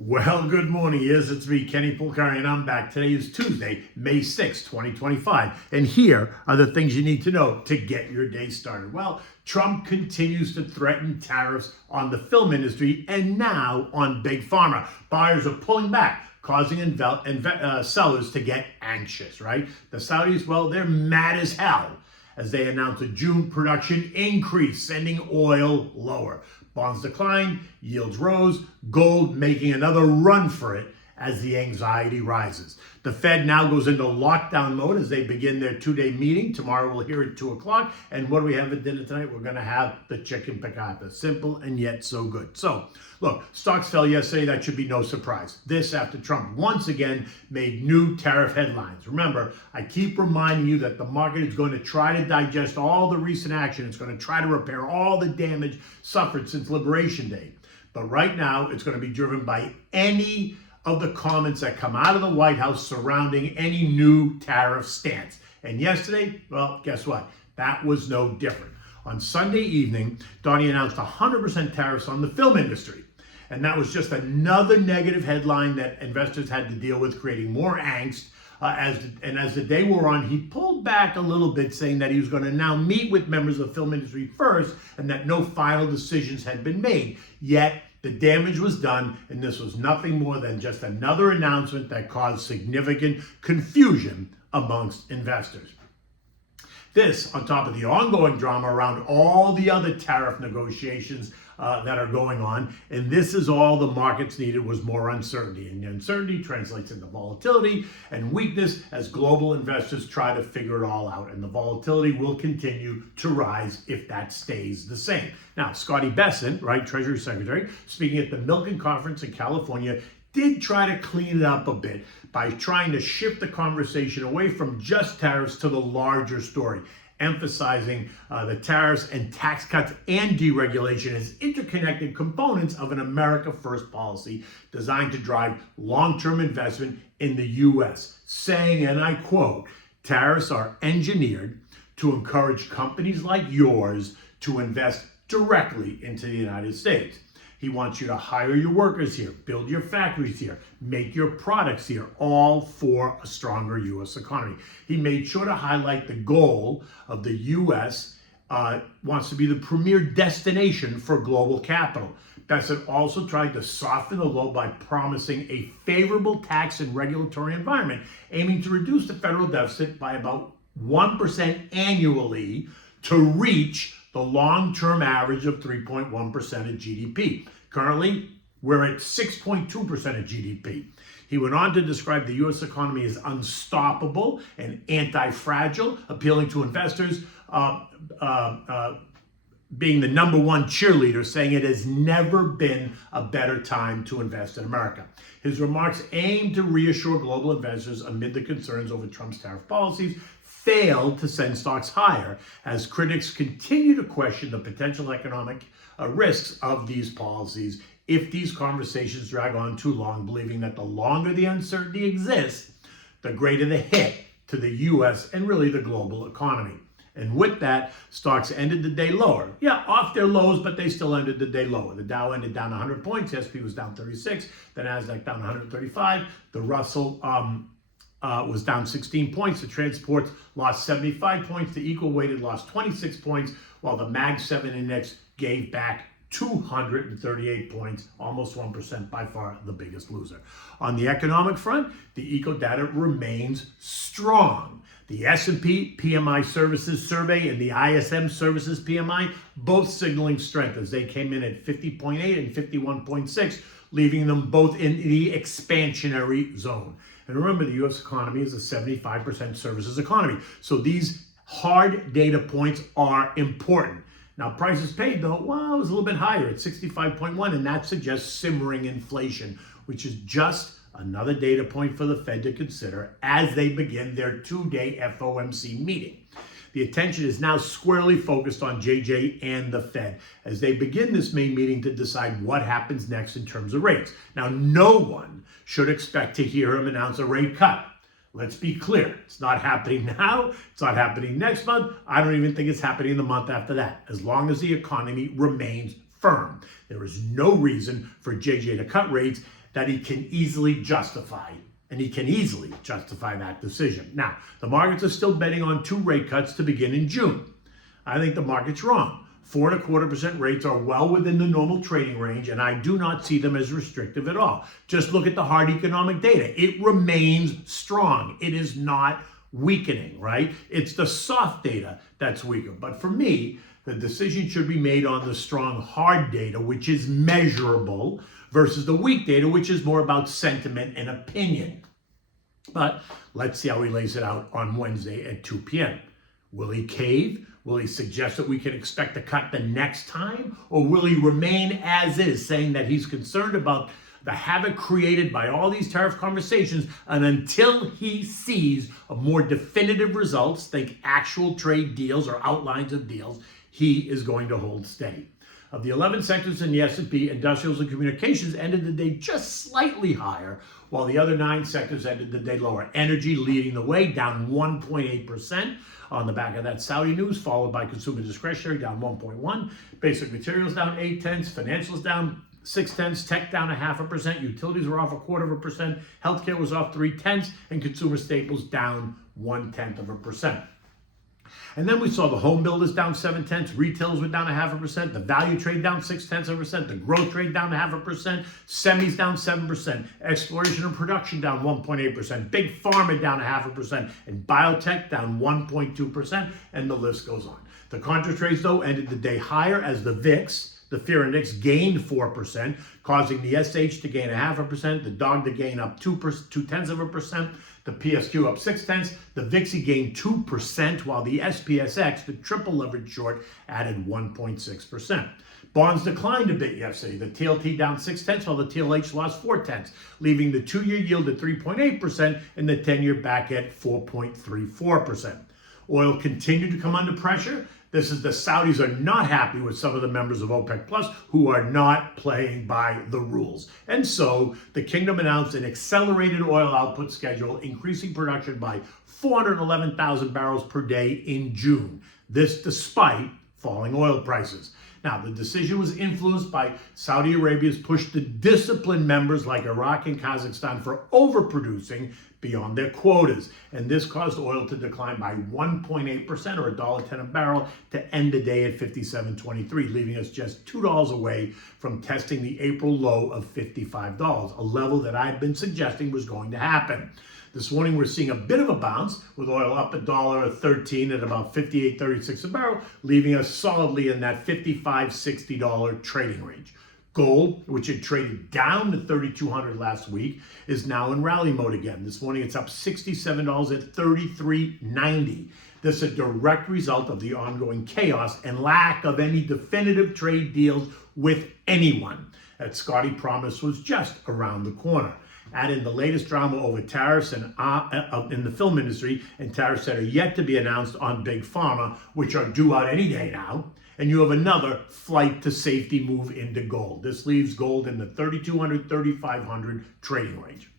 Well, good morning. Yes, it's me, Kenny Polcari, and I'm back. Today is Tuesday, May 6, 2025. And here are the things you need to know to get your day started. Well, Trump continues to threaten tariffs on the film industry and now on Big Pharma. Buyers are pulling back, causing sellers to get anxious, right? The Saudis, well, they're mad as hell as they announce a June production increase, sending oil lower. Bonds declined, yields rose, gold making another run for it as the anxiety rises. The Fed now goes into lockdown mode as they begin their two-day meeting. Tomorrow we'll hear at 2 o'clock. And what do we have at dinner tonight? We're going to have the chicken piccata. Simple and yet so good. So, look, stocks fell yesterday. That should be no surprise. This after Trump once again made new tariff headlines. Remember, I keep reminding you that the market is going to try to digest all the recent action. It's going to try to repair all the damage suffered since Liberation Day. But right now, it's going to be driven by any of the comments that come out of the White House surrounding any new tariff stance. And yesterday, well, guess what? That was no different. On Sunday evening, Donnie announced 100% tariffs on the film industry. And that was just another negative headline that investors had to deal with, creating more angst. As the day wore on, he pulled back a little bit, saying that he was going to now meet with members of the film industry first and that no final decisions had been made. Yet, the damage was done, and this was nothing more than just another announcement that caused significant confusion amongst investors. This, on top of the ongoing drama around all the other tariff negotiations that are going on, and this is all the markets needed was more uncertainty. And uncertainty translates into volatility and weakness as global investors try to figure it all out. And the volatility will continue to rise if that stays the same. Now, Scotty Besson, right, Treasury Secretary, speaking at the Milken Conference in California, did try to clean it up a bit by trying to shift the conversation away from just tariffs to the larger story, emphasizing the tariffs and tax cuts and deregulation as interconnected components of an America First policy designed to drive long-term investment in the U.S., saying, and I quote, "Tariffs are engineered to encourage companies like yours to invest directly into the United States. He wants you to hire your workers here, build your factories here, make your products here, all for a stronger U.S. economy." He made sure to highlight the goal of the U.S. Wants to be the premier destination for global capital. Besson also tried to soften the blow by promising a favorable tax and regulatory environment, aiming to reduce the federal deficit by about 1% annually to reach the long-term average of 3.1% of GDP. Currently, we're at 6.2% of GDP. He went on to describe the U.S. economy as unstoppable and anti-fragile, appealing to investors, being the number one cheerleader, saying it has never been a better time to invest in America. His remarks aimed to reassure global investors amid the concerns over Trump's tariff policies failed to send stocks higher as critics continue to question the potential economic risks of these policies if these conversations drag on too long, believing that the longer the uncertainty exists, the greater the hit to the U.S. and really the global economy. And with that, stocks ended the day lower. Yeah, off their lows, but they still ended the day lower. The Dow ended down 100 points, the S&P was down 36, the Nasdaq down 135, the Russell was down 16 points. The transports lost 75 points. The equal weighted lost 26 points, while the Mag 7 index gave back 238 points, almost 1%, by far the biggest loser. On the economic front, the eco data remains strong. The S&P PMI Services Survey and the ISM Services PMI both signaling strength as they came in at 50.8 and 51.6, leaving them both in the expansionary zone. And remember, the U.S. economy is a 75% services economy. So these hard data points are important. Now, prices paid, though, well, it was a little bit higher at 65.1, and that suggests simmering inflation, which is just another data point for the Fed to consider as they begin their two-day FOMC meeting. The attention is now squarely focused on JJ and the Fed as they begin this May meeting to decide what happens next in terms of rates. Now, no one should expect to hear him announce a rate cut. Let's be clear. It's not happening now. It's not happening next month. I don't even think it's happening the month after that, as long as the economy remains firm. There is no reason for JJ to cut rates that he can easily justify. And he can easily justify that decision. Now, the markets are still betting on 2 rate cuts to begin in June. I think the market's wrong. 4.25% rates are well within the normal trading range, and I do not see them as restrictive at all. Just look at the hard economic data. It remains strong. It is not weakening, right? It's the soft data that's weaker. But for me, the decision should be made on the strong hard data, which is measurable, versus the weak data, which is more about sentiment and opinion. But let's see how he lays it out on Wednesday at 2 p.m. Will he cave? Will he suggest that we can expect a cut the next time? Or will he remain as is, saying that he's concerned about the havoc created by all these tariff conversations, and until he sees a more definitive results, think actual trade deals or outlines of deals, he is going to hold steady. Of the 11 sectors in the S&P, industrials and communications ended the day just slightly higher, while the other 9 sectors ended the day lower. Energy leading the way, down 1.8% on the back of that Saudi news, followed by consumer discretionary, down 1.1%. Basic materials down 0.8%, financials down 0.6%, tech down 0.5%, utilities were off 0.25%, healthcare was off 0.3%, and consumer staples down 0.1%. And then we saw the home builders down 0.7%, retailers were down 0.5%, the value trade down 0.6%, the growth trade down 0.5%, semis down 7%, exploration and production down 1.8%, Big Pharma down 0.5%, and biotech down 1.2%, and the list goes on. The Contra Trades, though, ended the day higher as the VIX, the fear index, gained 4%, causing the SH to gain 0.5%, the DOG to gain up 0.2%, the PSQ up 0.6%, the VIXI gained 2%, while the SPSX, the triple leverage short, added 1.6%. Bonds declined a bit yesterday. The TLT down 0.6%, while the TLH lost 0.4%, leaving the 2-year yield at 3.8% and the 10-year back at 4.34%. Oil continued to come under pressure. This is the Saudis are not happy with some of the members of OPEC Plus who are not playing by the rules. And so the kingdom announced an accelerated oil output schedule, increasing production by 411,000 barrels per day in June. This despite falling oil prices. Now, the decision was influenced by Saudi Arabia's push to discipline members like Iraq and Kazakhstan for overproducing beyond their quotas. And this caused oil to decline by 1.8% or $1.10 a barrel to end the day at $57.23, leaving us just $2 away from testing the April low of $55, a level that I've been suggesting was going to happen. This morning, we're seeing a bit of a bounce with oil up $1.13 at about $58.36 a barrel, leaving us solidly in that $55-$60 trading range. Gold, which had traded down to $3,200 last week, is now in rally mode again. This morning, it's up $67 at $33.90. This is a direct result of the ongoing chaos and lack of any definitive trade deals with anyone that Scotty promised was just around the corner. Add in the latest drama over tariffs and in the film industry, and tariffs that are yet to be announced on Big Pharma, which are due out any day now, and you have another flight to safety move into gold. This leaves gold in the $3,200, $3,500 trading range.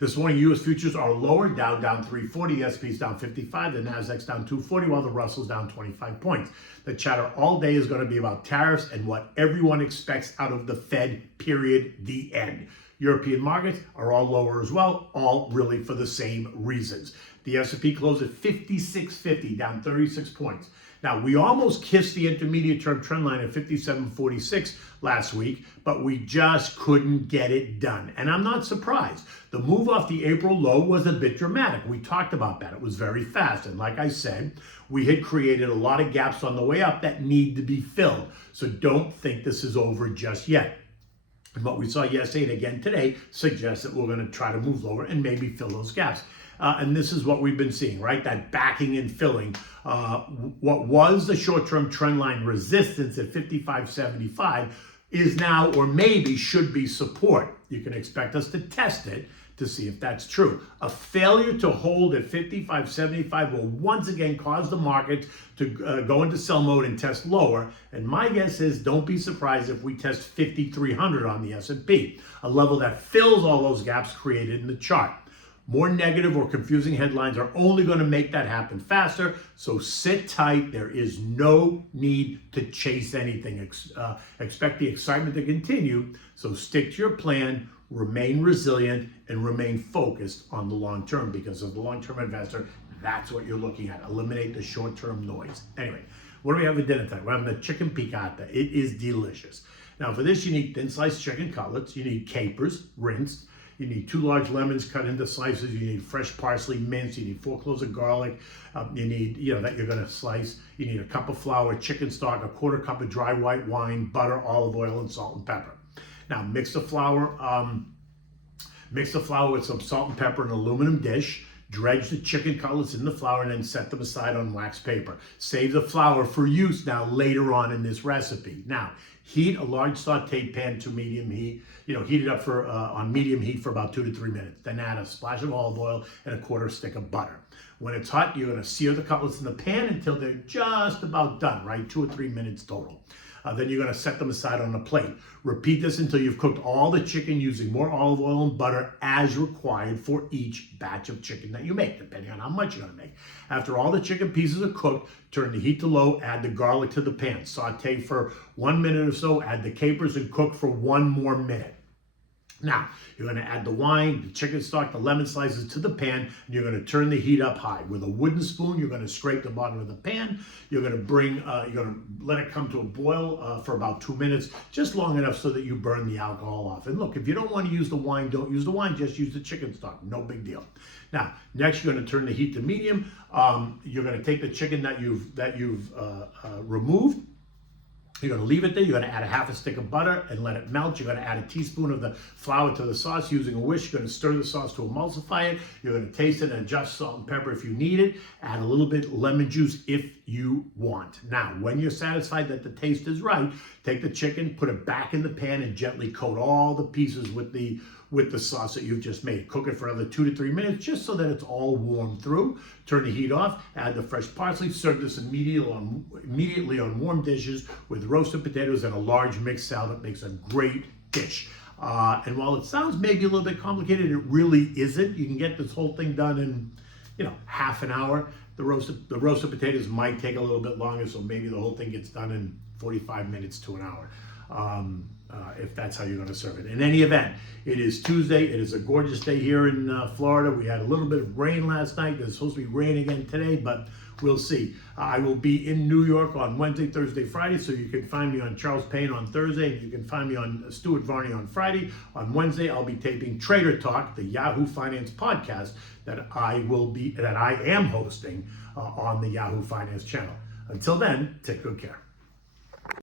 This morning, U.S. futures are lower, Dow down 340, the S&P's down 55, the Nasdaq's down 240, while the Russell's down 25 points. The chatter all day is going to be about tariffs and what everyone expects out of the Fed, period, the end. European markets are all lower as well, all really for the same reasons. The S&P closed at 5650, down 36 points. Now, we almost kissed the intermediate term trend line at 5746 last week, but we just couldn't get it done. And I'm not surprised. The move off the April low was a bit dramatic. We talked about that. It was very fast. And like I said, we had created a lot of gaps on the way up that need to be filled. So don't think this is over just yet. And what we saw yesterday and again today suggests that we're going to try to move lower and maybe fill those gaps. And this is what we've been seeing, right? That backing and filling. What was the short-term trend line resistance at 55.75 is now, or maybe should be, support. You can expect us to test it to see if that's true. A failure to hold at 55.75 will once again cause the market to go into sell mode and test lower. And my guess is don't be surprised if we test 5,300 on the S&P, a level that fills all those gaps created in the chart. More negative or confusing headlines are only going to make that happen faster. So sit tight. There is no need to chase anything. Expect the excitement to continue. So stick to your plan, remain resilient, and remain focused on the long term, because as the long-term investor, that's what you're looking at. Eliminate the short-term noise. Anyway, what do we have for dinner tonight? We're having the chicken piccata. It is delicious. Now for this, you need thin sliced chicken cutlets. You need capers, rinsed. You need 2 large lemons cut into slices. You need fresh parsley minced. You need 4 cloves of garlic. You need, that you're going to slice. You need a cup of flour, chicken stock, a 1/4 cup of dry white wine, butter, olive oil, and salt and pepper. Now mix the flour with some salt and pepper in an aluminum dish. Dredge the chicken cutlets in the flour and then set them aside on wax paper. Save the flour for use now later on in this recipe. Now, heat a large sauté pan to medium heat. Heat it up on medium heat for about 2 to 3 minutes. Then add a splash of olive oil and a 1/4 stick of butter. When it's hot, you're going to sear the cutlets in the pan until they're just about done, right? 2 or 3 minutes total. Then you're going to set them aside on a plate. Repeat this until you've cooked all the chicken using more olive oil and butter as required for each batch of chicken that you make, depending on how much you're going to make. After all the chicken pieces are cooked, turn the heat to low, add the garlic to the pan. Saute for 1 minute or so, add the capers, and cook for 1 more minute. Now, you're going to add the wine, the chicken stock, the lemon slices to the pan, and you're going to turn the heat up high. With a wooden spoon, you're going to scrape the bottom of the pan. You're going to let it come to a boil for about 2 minutes, just long enough so that you burn the alcohol off. And look, if you don't want to use the wine, don't use the wine, just use the chicken stock. No big deal. Now, next you're going to turn the heat to medium. You're going to take the chicken that you've removed. You're going to leave it there. You're going to add a 1/2 stick of butter and let it melt. You're going to add a teaspoon of the flour to the sauce using a whisk. You're going to stir the sauce to emulsify it. You're going to taste it and adjust salt and pepper if you need it. Add a little bit of lemon juice if you want. Now, when you're satisfied that the taste is right, take the chicken, put it back in the pan, and gently coat all the pieces with the sauce that you've just made. Cook it for another 2 to 3 minutes just so that it's all warmed through. Turn the heat off, add the fresh parsley, serve this immediately on warm dishes with roasted potatoes and a large mixed salad. That makes a great dish. And while it sounds maybe a little bit complicated, it really isn't. You can get this whole thing done in, half an hour. The roasted potatoes might take a little bit longer, so maybe the whole thing gets done in 45 minutes to an hour. If that's how you're going to serve it. In any event, it is Tuesday. It is a gorgeous day here in Florida. We had a little bit of rain last night. There's supposed to be rain again today, but we'll see. I will be in New York on Wednesday, Thursday, Friday, so you can find me on Charles Payne on Thursday, and you can find me on Stuart Varney on Friday. On Wednesday, I'll be taping Trader Talk, the Yahoo Finance podcast that I am hosting on the Yahoo Finance channel. Until then, take good care.